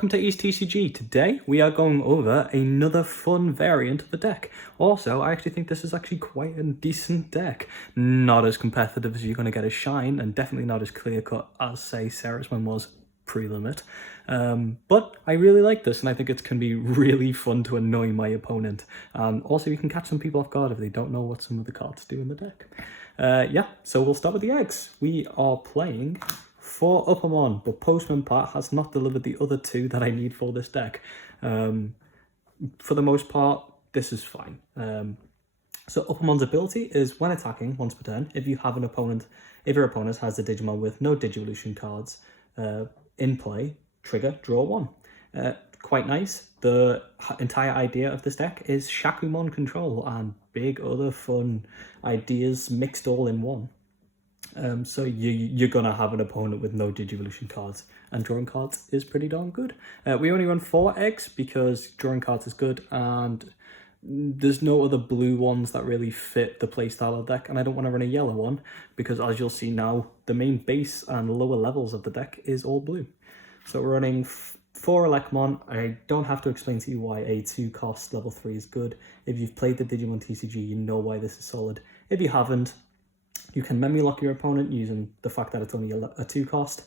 welcome to East TCG. Today we are going over another fun variant of the deck. Also, I actually think this is actually quite a decent deck. Not as competitive as you're going to get as Shine, and definitely not as clear-cut as, say, Ceresman was pre-limit. But I really like this, and I think it can be really fun to annoy my opponent. Also, you can catch some people off guard if they don't know what some of the cards do in the deck. Yeah, so we'll start with the eggs. We are playing 4 Shakkoumon, but Postman Part has not delivered the other 2 that I need for this deck. For the most part, this is fine. So Shakkoumon's ability is when attacking once per turn, if your opponent has the Digimon with no Digivolution cards in play, trigger, draw 1. Quite nice. The entire idea of this deck is Shakkoumon control and big other fun ideas mixed all in one. So you're going to have an opponent with no Digivolution cards, and drawing cards is pretty darn good. We only run 4 eggs because drawing cards is good, and there's no other blue ones that really fit the playstyle of the deck, and I don't want to run a yellow one because, as you'll see now, the main base and lower levels of the deck is all blue. So we're running 4 Shakkoumon. I don't have to explain to you why a 2 cost level 3 is good. If you've played the Digimon TCG, you know why this is solid. If you haven't, you can memory lock your opponent using the fact that it's only a 2 cost,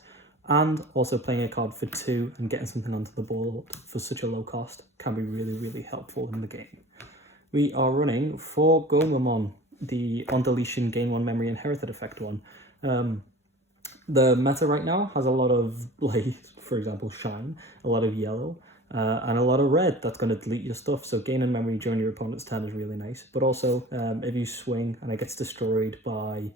and also playing a card for 2 and getting something onto the board for such a low cost can be really, really helpful in the game. We are running 4 Shakkoumon, the on deletion gain 1 memory inherited effect one. The meta right now has a lot of, like, for example, Shine, a lot of yellow, and a lot of red that's going to delete your stuff. So gaining memory during your opponent's turn is really nice. But also, if you swing and it gets destroyed by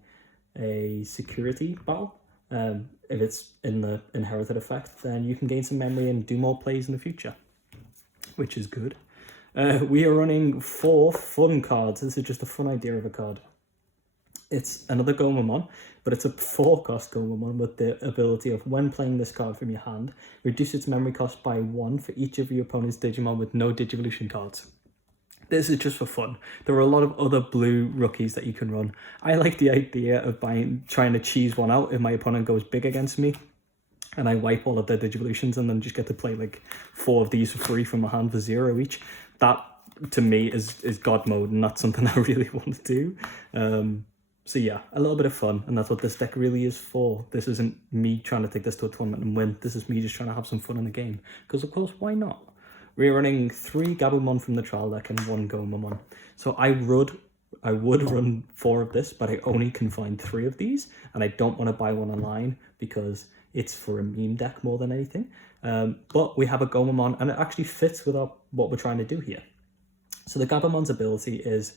a security battle, if it's in the inherited effect, then you can gain some memory and do more plays in the future, which is good. We are running 4 fun cards. This is just a fun idea of a card. It's another Shakkoumon, but it's a 4 cost Shakkoumon with the ability of, when playing this card from your hand, reduce its memory cost by 1 for each of your opponent's Digimon with no Digivolution cards. This is just for fun. There are a lot of other blue rookies that you can run. I like the idea of trying to cheese one out if my opponent goes big against me, and I wipe all of their Digivolutions and then just get to play like 4 of these for free from my hand for 0 each. That, to me, is God mode, and that's something I really want to do. So yeah, a little bit of fun, and that's what this deck really is for. This isn't me trying to take this to a tournament and win. This is me just trying to have some fun in the game. Because, of course, why not? We're running 3 Gabumon from the trial deck and 1 Shakkoumon. So I would run 4 of this, but I only can find 3 of these, and I don't want to buy one online because it's for a meme deck more than anything. But we have a Shakkoumon, and it actually fits with what we're trying to do here. So the Gabumon's ability is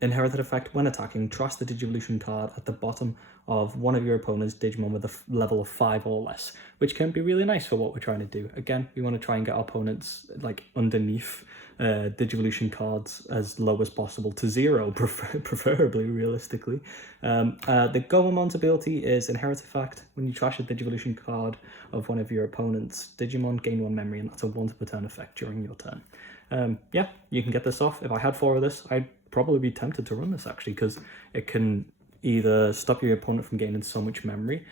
inherited effect when attacking, trash the Digivolution card at the bottom of one of your opponent's Digimon with a level of 5 or less, which can be really nice for what we're trying to do. Again, we want to try and get our opponents like underneath Digivolution cards as low as possible to 0, preferably, realistically. The Shakkoumon's ability is inherited effect. When you trash a Digivolution card of one of your opponent's Digimon, gain 1 memory, and that's a 1 per turn effect during your turn. Yeah, you can get this off. If I had 4 of this, I'd probably be tempted to run this actually, because it can either stop your opponent from gaining so much memory,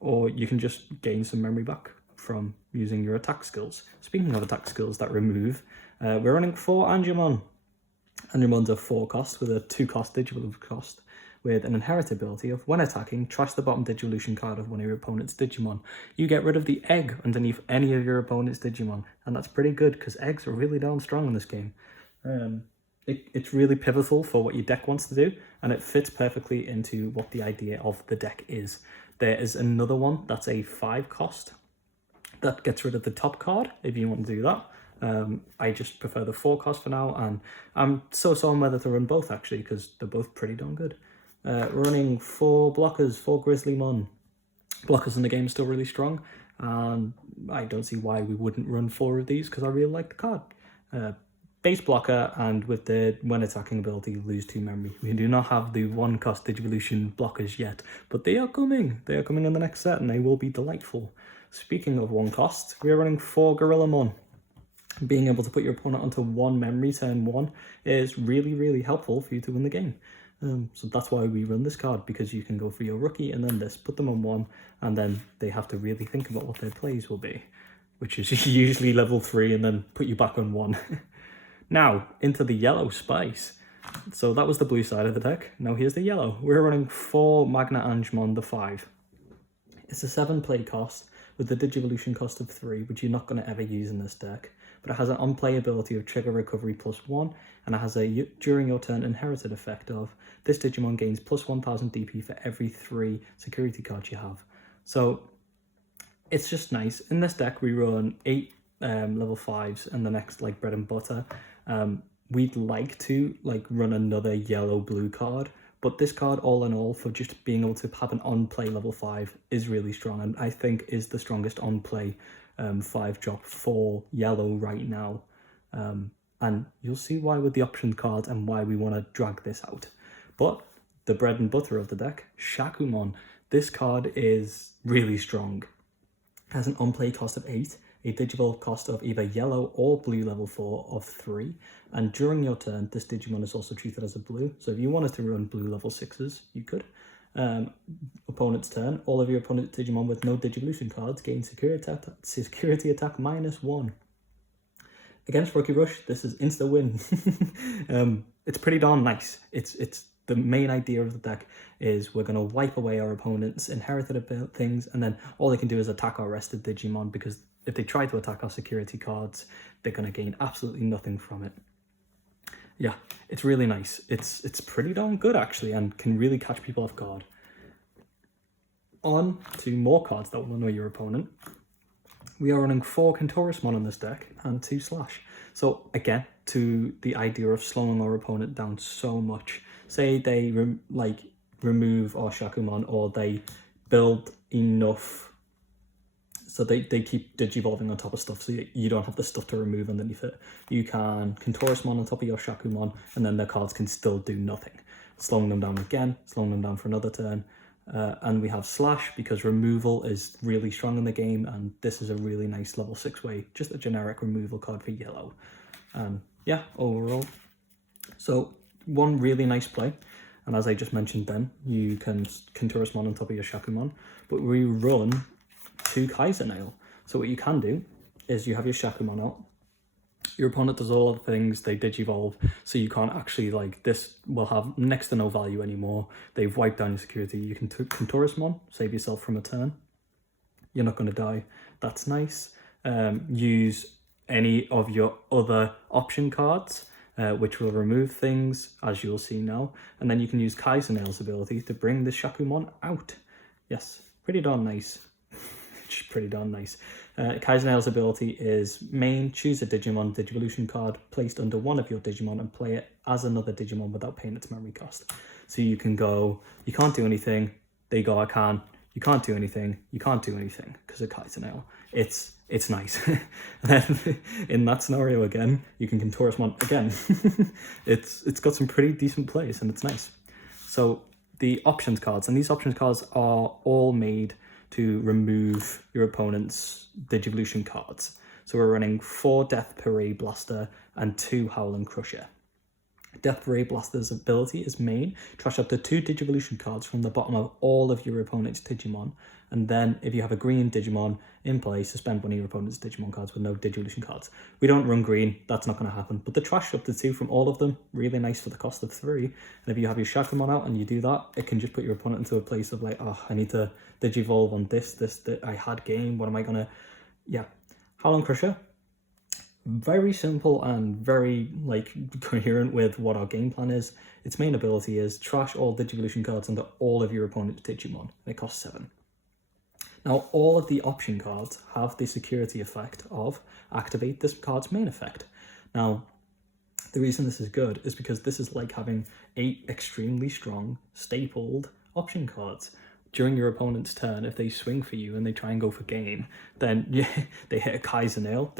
or you can just gain some memory back from using your attack skills. Speaking of attack skills that remove, we're running 4 Angemon. Angemon's a 4 cost with a 2 cost Digivolution cost, with an inherited ability of, when attacking, trash the bottom Digivolution card of one of your opponent's Digimon. You get rid of the egg underneath any of your opponent's Digimon, and that's pretty good because eggs are really darn strong in this game. It's really pivotal for what your deck wants to do, and it fits perfectly into what the idea of the deck is. There is another one that's a 5 cost that gets rid of the top card if you want to do that. I just prefer the 4 cost for now, and I'm so on whether to run both actually, because they're both pretty darn good. Running 4 blockers, 4 Grizzlymon. Blockers in the game are still really strong, and I don't see why we wouldn't run 4 of these because I really like the card. Base blocker, and with the when attacking ability, lose 2 memory. We do not have the 1 cost Digivolution blockers yet, but they are coming. They are coming in the next set, and they will be delightful. Speaking of 1 cost, we are running 4 Gorillamon. Being able to put your opponent onto 1 memory turn 1 is really, really helpful for you to win the game. So that's why we run this card, because you can go for your rookie and then this, put them on 1, and then they have to really think about what their plays will be. which is usually level 3 and then put you back on 1. Now, into the yellow spice. So that was the blue side of the deck. Now here's the yellow. We're running 4 Magna Angemon the 5. It's a 7 play cost with the Digivolution cost of 3, which you're not going to ever use in this deck. But it has an on-play ability of Trigger Recovery +1, and it has a during your turn inherited effect of this Digimon gains plus 1000 DP for every 3 security cards you have. So it's just nice. In this deck we run 8 level 5s and the next like bread and butter. We'd like to like run another yellow blue card, but this card all in all for just being able to have an on play level 5 is really strong, and I think is the strongest on play 5 drop for yellow right now. And you'll see why with the option cards and why we want to drag this out. But the bread and butter of the deck, Shakkoumon. This card is really strong. It has an on play cost of 8, a Digivolve cost of either yellow or blue level 4 of 3, and during your turn this Digimon is also treated as a blue, so if you wanted to run blue level 6s you could. Opponent's turn, all of your opponent's Digimon with no Digivolution cards gain security attack -1. Against Rookie Rush, this is insta win. It's pretty darn nice. It's the main idea of the deck is we're going to wipe away our opponent's inherited things, and then all they can do is attack our rested Digimon, because if they try to attack our security cards, they're going to gain absolutely nothing from it. Yeah, it's really nice. It's pretty darn good actually, and can really catch people off guard. On to more cards that will annoy your opponent. We are running 4 Kentorismon on this deck and 2 Slash. So again, to the idea of slowing our opponent down so much. Say they remove our Shakkoumon, or they build enough so they keep digivolving on top of stuff, so you don't have the stuff to remove underneath it. You can Kentorismon on top of your Shakkoumon, and then their cards can still do nothing. Slowing them down again, slowing them down for another turn. And we have Slash, because removal is really strong in the game, and this is a really nice level 6 way, just a generic removal card for yellow. Yeah, overall. So one really nice play, and as I just mentioned then, you can Kentorismon on top of your Shakkoumon, but we run 2 Kaisernail. So what you can do is you have your Shakkoumon out, your opponent does all of the things, they digivolve, so you can't actually, like, this will have next to no value anymore. They've wiped down your security. You can Kentorismon, save yourself from a turn. You're not going to die. That's nice. Use any of your other option cards, which will remove things, as you'll see now. And then you can use Kaisernail's ability to bring the Shakkoumon out. Yes, pretty darn nice. Pretty darn nice. Kaisernail's ability is main, choose a Digimon Digivolution card placed under one of your Digimon and play it as another Digimon without paying its memory cost. So you can go, you can't do anything, they go, I can, you can't do anything, you can't do anything, because of Kaisernail. It's nice. Then in that scenario again, you can Kentorismon again. It's got some pretty decent plays, and it's nice. So the options cards, and these options cards are all made to remove your opponent's Digivolution cards. So we're running 4 Death Parade Blaster and 2 Howling Crusher. Death Parade Blaster's ability is main, trash up to 2 Digivolution cards from the bottom of all of your opponent's Digimon, and then if you have a green Digimon in play, suspend one of your opponent's Digimon cards with no Digivolution cards. We don't run green, that's not going to happen, but the trash up to 2 from all of them, really nice for the cost of 3. And if you have your Shakkoumon out and you do that, it can just put your opponent into a place of like, oh, I need to Digivolve on this that I had game, what am I going to... Yeah. Howling Crusher, very simple and very like coherent with what our game plan is. Its main ability is trash all Digivolution cards under all of your opponent's Digimon, and it costs 7. Now, all of the option cards have the security effect of activate this card's main effect. Now, the reason this is good is because this is like having 8 extremely strong, stapled option cards. During your opponent's turn, if they swing for you and they try and go for game, then yeah, they hit a Kaisernail.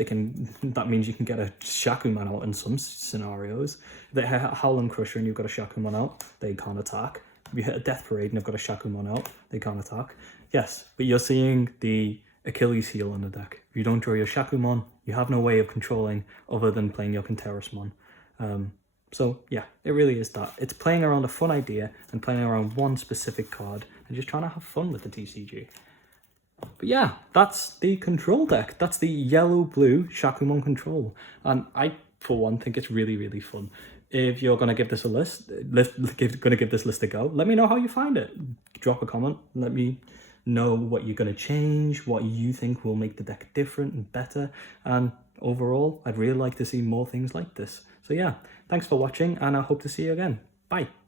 That means you can get a Shakkoumon out in some scenarios. If they hit a Howling Crusher and you've got a Shakkoumon out, they can't attack. If you hit a Death Parade and they've got a Shakkoumon out, they can't attack. Yes, but you're seeing the Achilles heel on the deck. If you don't draw your Shakkoumon, you have no way of controlling other than playing your Kentorismon. So yeah, it really is that. It's playing around a fun idea and playing around one specific card and just trying to have fun with the TCG. But yeah, that's the control deck. That's the yellow-blue Shakkoumon control. And I, for one, think it's really, really fun. If you're going to give this a gonna give this list a go, let me know how you find it. Drop a comment. Let me know what you're going to change, what you think will make the deck different and better. And overall, I'd really like to see more things like this. So yeah, thanks for watching, and I hope to see you again. Bye.